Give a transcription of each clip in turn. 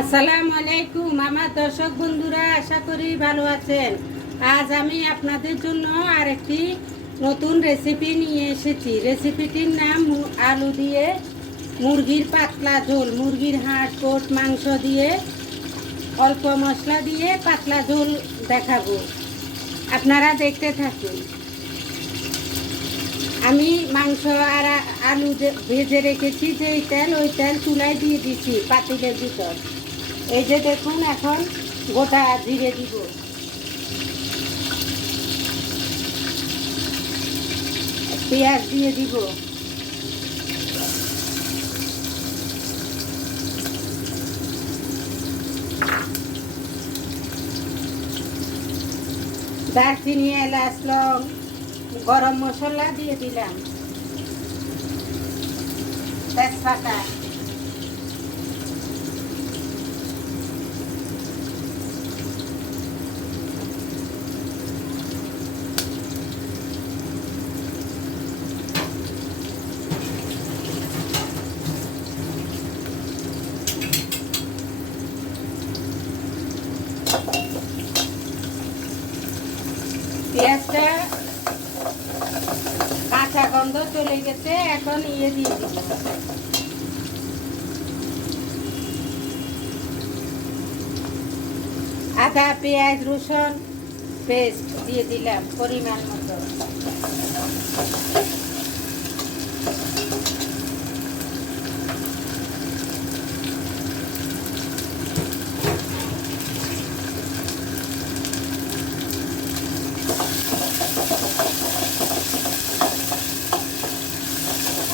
আসসালামু আলাইকুম আমার দর্শক বন্ধুরা, আশা করি ভালো আছেন। আজ আমি আপনাদের জন্য আরেকটি নতুন রেসিপি নিয়ে এসেছি। রেসিপিটির নাম আলু দিয়ে মুরগির পাতলা ঝোল। মুরগির হাড় কোট মাংস দিয়ে অল্প মশলা দিয়ে পাতলা ঝোল দেখাবো। আপনারা দেখতে থাকুন। আমি মাংস আর আলু ভেজে রেখেছি যে তেল, ওই তেল চুলায় দিয়ে দিচ্ছি পাতিলের ভিতর। এই যে দেখুন এখন গোটা জিরে দিব। পেঁয়াজ দিয়ে দিব। দারচিনি, এলাচ, লং, গরম মশলা দিয়ে দিলাম। তেজপাতা। গন্ধ চলে গেছে, এখন ইয়ে দিয়ে দিব। আদা, পেঁয়াজ, রসুন পেস্ট দিয়ে দিলাম, পরিমাণ মতো।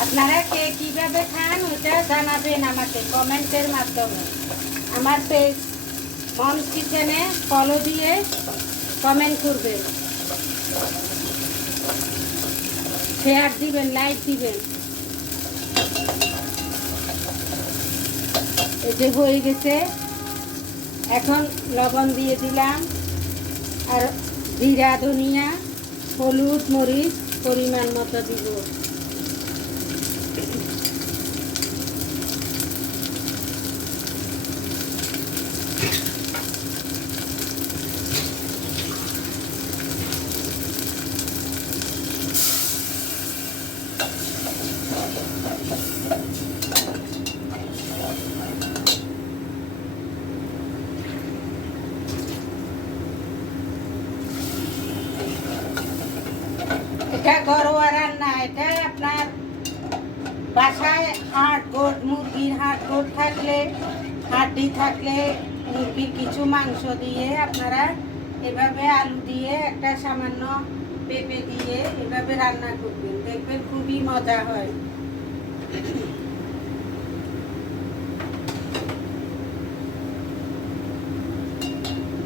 আপনারা কে কীভাবে খান ওটা জানাবেন আমাকে কমেন্টের মাধ্যমে। আমার পেজ মমস কিচেনে ফলো দিয়ে কমেন্ট করবেন। শেয়ার দিবেন লাইক দিবেন। এই যে হয়ে গেছে। এখন লবণ দিয়ে দিলাম। আর জিরা, ধনিয়া, হলুদ, মরিচ পরিমাণ মতো দিব। এটা ঘরোয়া রান্না, এটা আপনার বাসায় হাট গোট, মুরগির হাট গোট থাকলে, হাড্ডি থাকলে মুরগির কিছু মাংস দিয়ে আপনারা এভাবে আলু দিয়ে একটা সামান্য পেঁপে দিয়ে এভাবে রান্না করবেন। দেখবেন খুবই মজা হয়।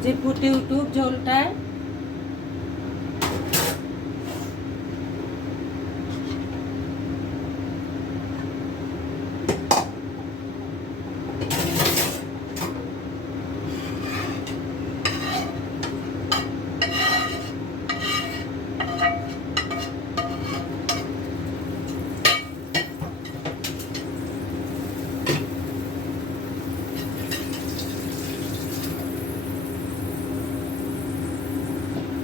যে ফুটে উঠুক ঝোলটায়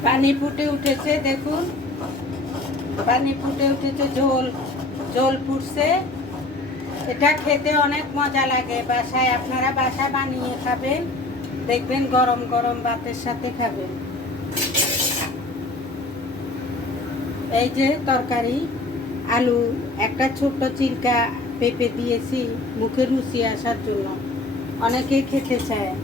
পানি ফুটে উঠেছে, দেখুন। পানি ফুটে উঠেছে, ঝোল ঝোল ফুটছে। এটা খেতে অনেক মজা লাগে। বাসায় আপনারা বাসায় বানিয়ে খাবেন। দেখবেন গরম গরম ভাতের সাথে খাবেন। এই যে তরকারি, আলু, একটা ছোট্ট চিলকা পেঁপে দিয়েছি, মুখে রুচি আসার জন্য। অনেকে খেতে চায়।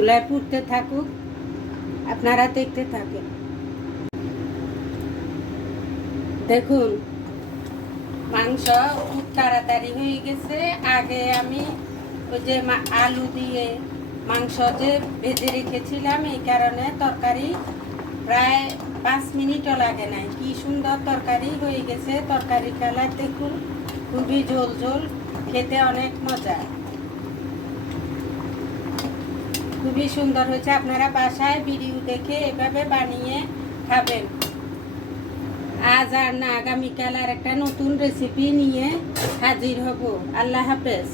চুলায় পুড়তে থাকুক, আপনারা দেখতে থাকেন। দেখুন, মাংস খুব তাড়াতাড়ি হয়ে গেছে। আগে আমি ওই যে আলু দিয়ে মাংস যে ভেজে রেখেছিলাম, এই কারণে তরকারি প্রায় পাঁচ মিনিটও লাগে নাই। কি সুন্দর তরকারি হয়ে গেছে। তরকারি কালার দেখুন, খুবই ঝোল ঝোল, খেতে অনেক মজা। খুবই সুন্দর হয়েছে। আপনারা বাসায় ভিডিও দেখে এভাবে বানিয়ে খাবেন। আজ আর না, আগামীকাল আর একটা নতুন রেসিপি নিয়ে হাজির হব। আল্লাহ হাফেজ।